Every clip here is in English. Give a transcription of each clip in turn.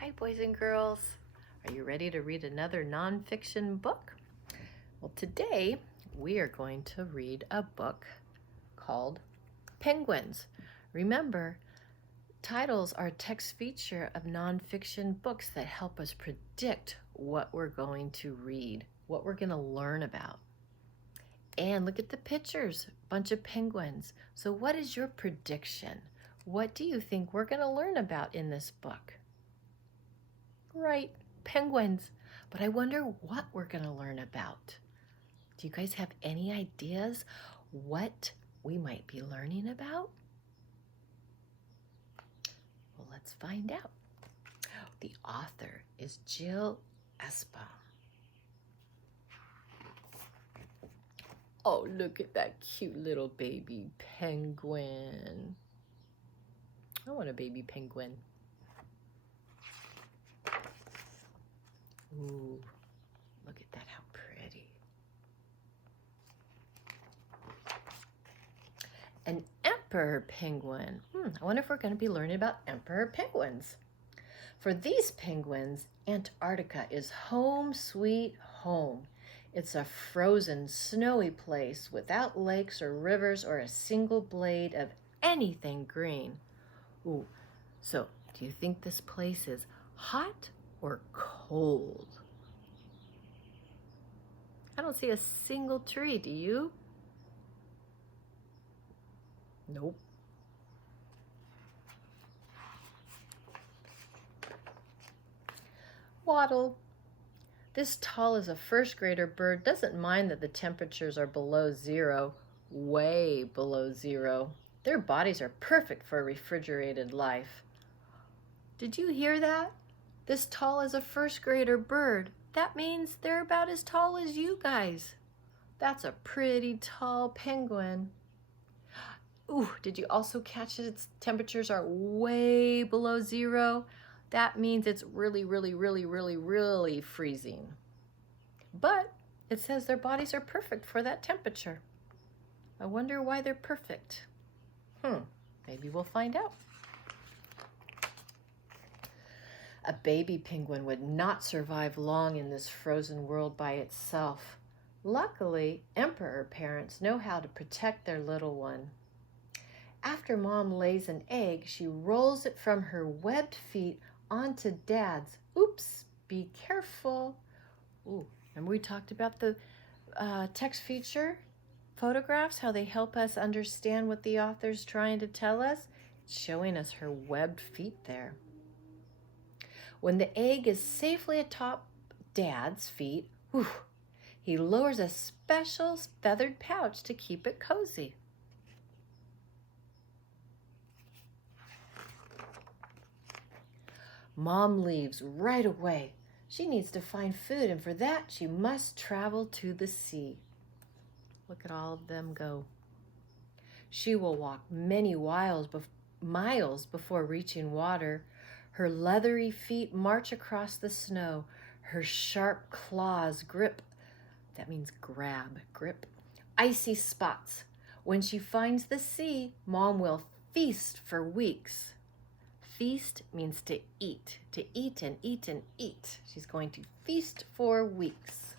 Hi, boys and girls. Are you ready to read another nonfiction book? Well, today we are going to read a book called Penguins. Remember, titles are a text feature of nonfiction books that help us predict what we're going to read, what we're going to learn about. And look at the pictures, bunch of penguins. So what is your prediction? What do you think we're going to learn about in this book? Right, penguins. But I wonder what we're going to learn about. Do you guys have any ideas what we might be learning about? Well, let's find out. The author is Jill Esbaum. Oh, look at that cute little baby penguin. I want a baby penguin. Ooh, look at that, how pretty. An emperor penguin. I wonder if we're going to be learning about emperor penguins. For these penguins, Antarctica is home sweet home. It's a frozen, snowy place without lakes or rivers or a single blade of anything green. Ooh, so do you think this place is hot or cold? I don't see a single tree, do you? Nope. Waddle. This tall as a first grader bird doesn't mind that the temperatures are below zero, way below zero. Their bodies are perfect for a refrigerated life. Did you hear that? This tall as a first grader bird. That means they're about as tall as you guys. That's a pretty tall penguin. Ooh, did you also catch that its temperatures are way below zero? That means it's really, really, really, really, really freezing. But it says their bodies are perfect for that temperature. I wonder why they're perfect. Maybe we'll find out. A baby penguin would not survive long in this frozen world by itself. Luckily, emperor parents know how to protect their little one. After Mom lays an egg, she rolls it from her webbed feet onto Dad's. Oops, be careful. Ooh, remember we talked about the text feature photographs, how they help us understand what the author's trying to tell us? It's showing us her webbed feet there. When the egg is safely atop Dad's feet, he lowers a special feathered pouch to keep it cozy. Mom leaves right away. She needs to find food, and for that, she must travel to the sea. Look at all of them go. She will walk many miles before reaching water. Her leathery feet march across the snow. Her sharp claws grip, that means grab, grip, icy spots. When she finds the sea, Mom will feast for weeks. Feast means to eat and eat and eat. She's going to feast for weeks.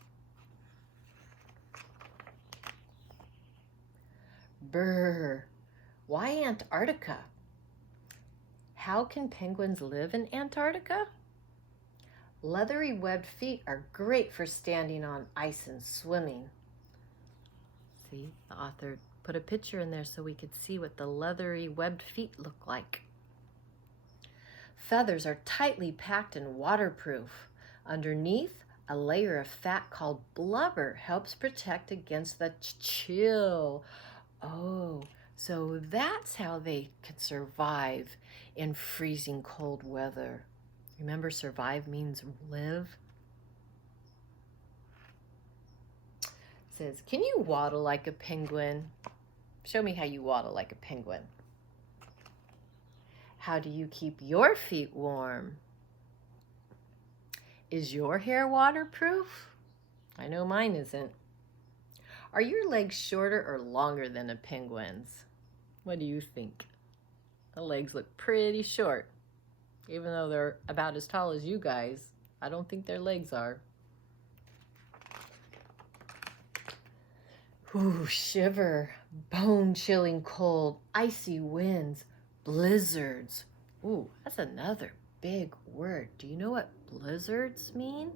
Brr, why Antarctica? How can penguins live in Antarctica? Leathery webbed feet are great for standing on ice and swimming. See, the author put a picture in there so we could see what the leathery webbed feet look like. Feathers are tightly packed and waterproof. Underneath, a layer of fat called blubber helps protect against the chill. Oh, so that's how they can survive in freezing cold weather. Remember, survive means live. It says, can you waddle like a penguin? Show me how you waddle like a penguin. How do you keep your feet warm? Is your hair waterproof? I know mine isn't. Are your legs shorter or longer than a penguin's? What do you think? The legs look pretty short. Even though they're about as tall as you guys, I don't think their legs are. Ooh, shiver, bone-chilling cold, icy winds, blizzards. Ooh, that's another big word. Do you know what blizzards mean?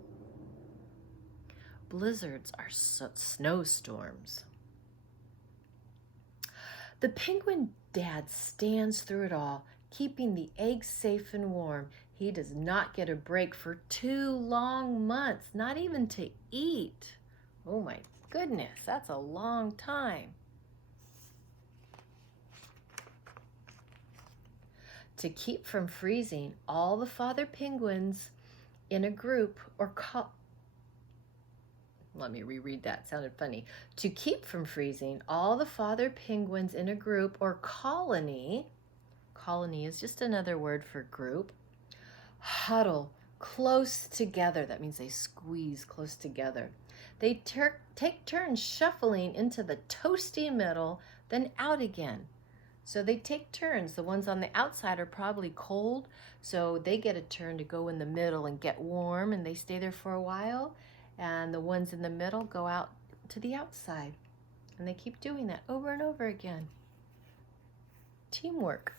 Blizzards are snowstorms. The penguin dad stands through it all, keeping the eggs safe and warm. He does not get a break for 2 long months, not even to eat. Oh my goodness, that's a long time. To keep from freezing, all the father penguins in a group let me reread that, sounded funny. To keep from freezing, all the father penguins in a group or colony is just another word for group, huddle close together. That means they squeeze close together. They take turns shuffling into the toasty middle, then out again. So they take turns. The ones on the outside are probably cold, so they get a turn to go in the middle and get warm, and they stay there for a while. And the ones in the middle go out to the outside. And they keep doing that over and over again. Teamwork.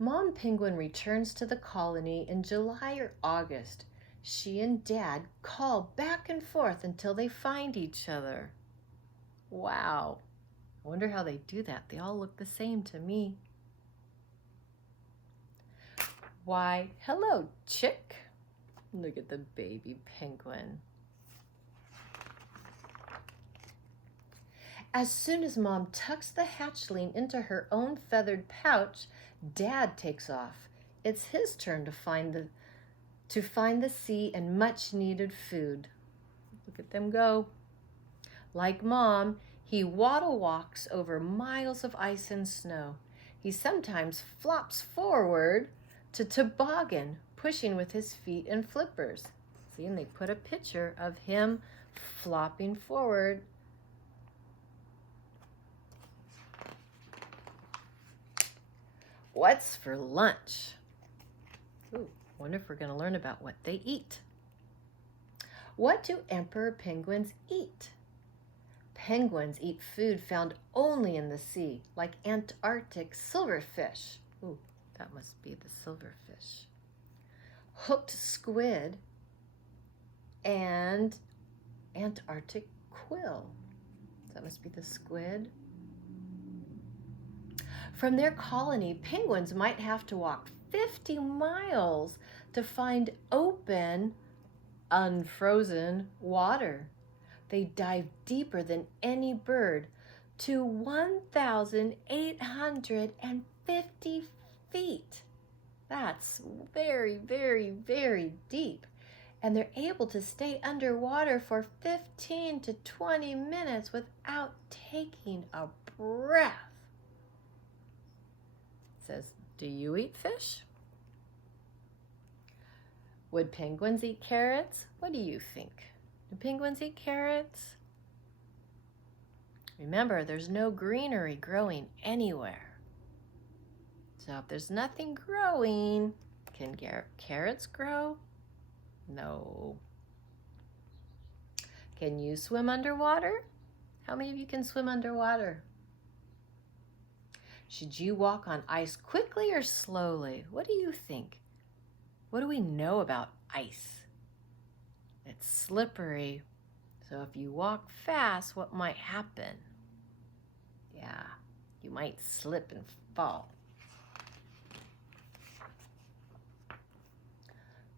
Mom penguin returns to the colony in July or August. She and Dad call back and forth until they find each other. Wow. I wonder how they do that. They all look the same to me. Why, hello, chick. Look at the baby penguin. As soon as Mom tucks the hatchling into her own feathered pouch, Dad takes off. It's his turn to find the sea and much needed food. Look at them go. Like Mom, he waddle walks over miles of ice and snow. He sometimes flops forward to toboggan, pushing with his feet and flippers. See, and they put a picture of him flopping forward. What's for lunch? Ooh, wonder if we're going to learn about what they eat. What do emperor penguins eat? Penguins eat food found only in the sea, like Antarctic silverfish. Ooh, that must be the silverfish. Hooked squid and Antarctic quill. That must be the squid. From their colony, penguins might have to walk 50 miles to find open, unfrozen water. They dive deeper than any bird, to 1,850 feet. That's very, very, very deep. And they're able to stay underwater for 15 to 20 minutes without taking a breath. It says, do you eat fish? Would penguins eat carrots? What do you think? Do penguins eat carrots? Remember, there's no greenery growing anywhere. So if there's nothing growing, can carrots grow? No. Can you swim underwater? How many of you can swim underwater? Should you walk on ice quickly or slowly? What do you think? What do we know about ice? It's slippery. So if you walk fast, what might happen? Yeah, you might slip and fall.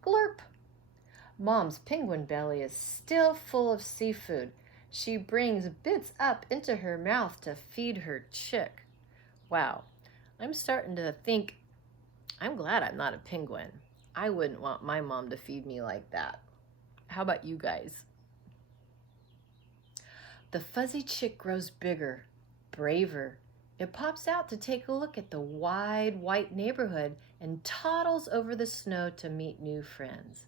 Glurp. Mom's penguin belly is still full of seafood. She brings bits up into her mouth to feed her chick. Wow, I'm starting to think, I'm glad I'm not a penguin. I wouldn't want my mom to feed me like that. How about you guys? The fuzzy chick grows bigger, braver. It pops out to take a look at the wide white neighborhood and toddles over the snow to meet new friends.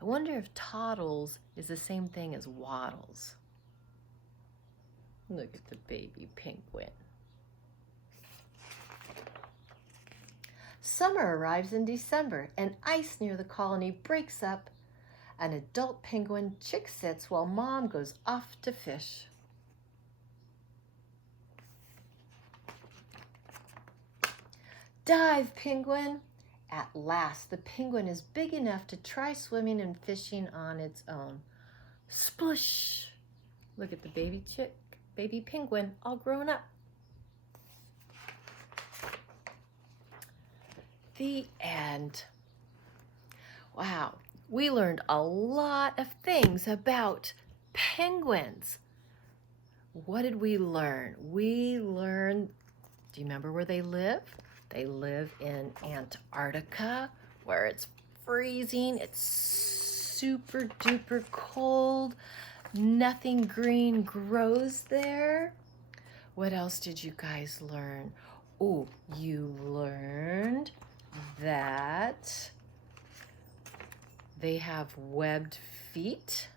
I wonder if toddles is the same thing as waddles. Look at the baby penguin. Summer arrives in December, and ice near the colony breaks up. An adult penguin chick sits while mom goes off to fish. Dive, penguin! At last, the penguin is big enough to try swimming and fishing on its own. Splush! Look at the baby penguin, all grown up. The end. Wow, we learned a lot of things about penguins. What did we learn? We learned, do you remember where they live? They live in Antarctica, where it's freezing. It's super duper cold. Nothing green grows there. What else did you guys learn? Oh, you learned that they have webbed feet.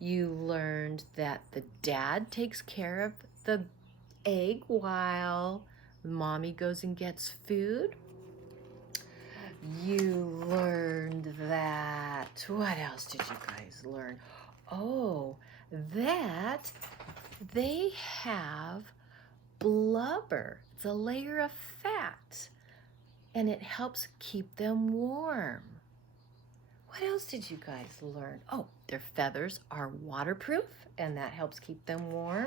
You learned that the dad takes care of the egg while mommy goes and gets food. You learned that, what else did you guys learn? Oh, that they have blubber. It's a layer of fat, and it helps keep them warm. What else did you guys learn? Oh, their feathers are waterproof, and that helps keep them warm.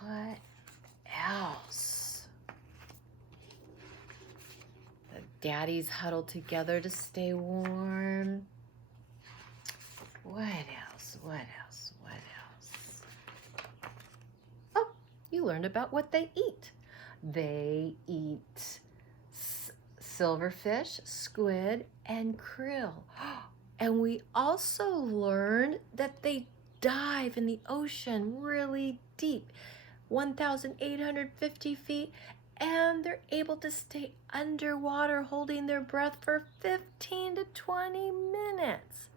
What else? The daddies huddle together to stay warm. What else? What else? What else? Oh, you learned about what they eat. They eat silverfish, squid, and krill. And we also learned that they dive in the ocean really deep, 1,850 feet, and they're able to stay underwater holding their breath for 15 to 20 minutes.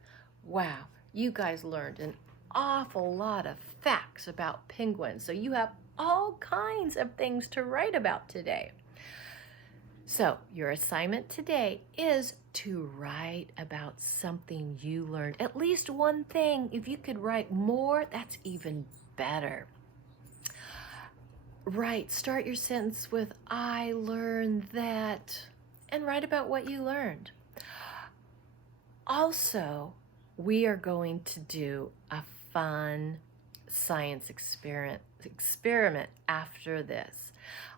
Wow, you guys learned an awful lot of facts about penguins, so you have all kinds of things to write about today. So your assignment today is to write about something you learned, at least one thing. If you could write more, that's even better. Start your sentence with I learned that, and write about what you learned. Also, we are going to do a fun science experiment after this.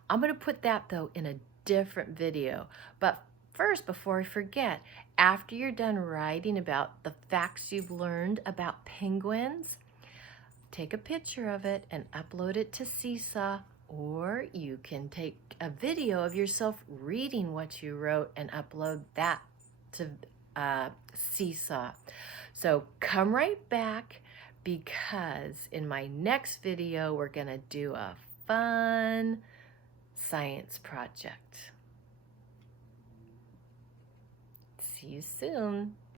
I'm going to put that though in a different video. But first, before I forget, after you're done writing about the facts you've learned about penguins, take a picture of it and upload it to Seesaw, or you can take a video of yourself reading what you wrote and upload that to Seesaw. So come right back, because in my next video we're gonna do a fun science project. See you soon.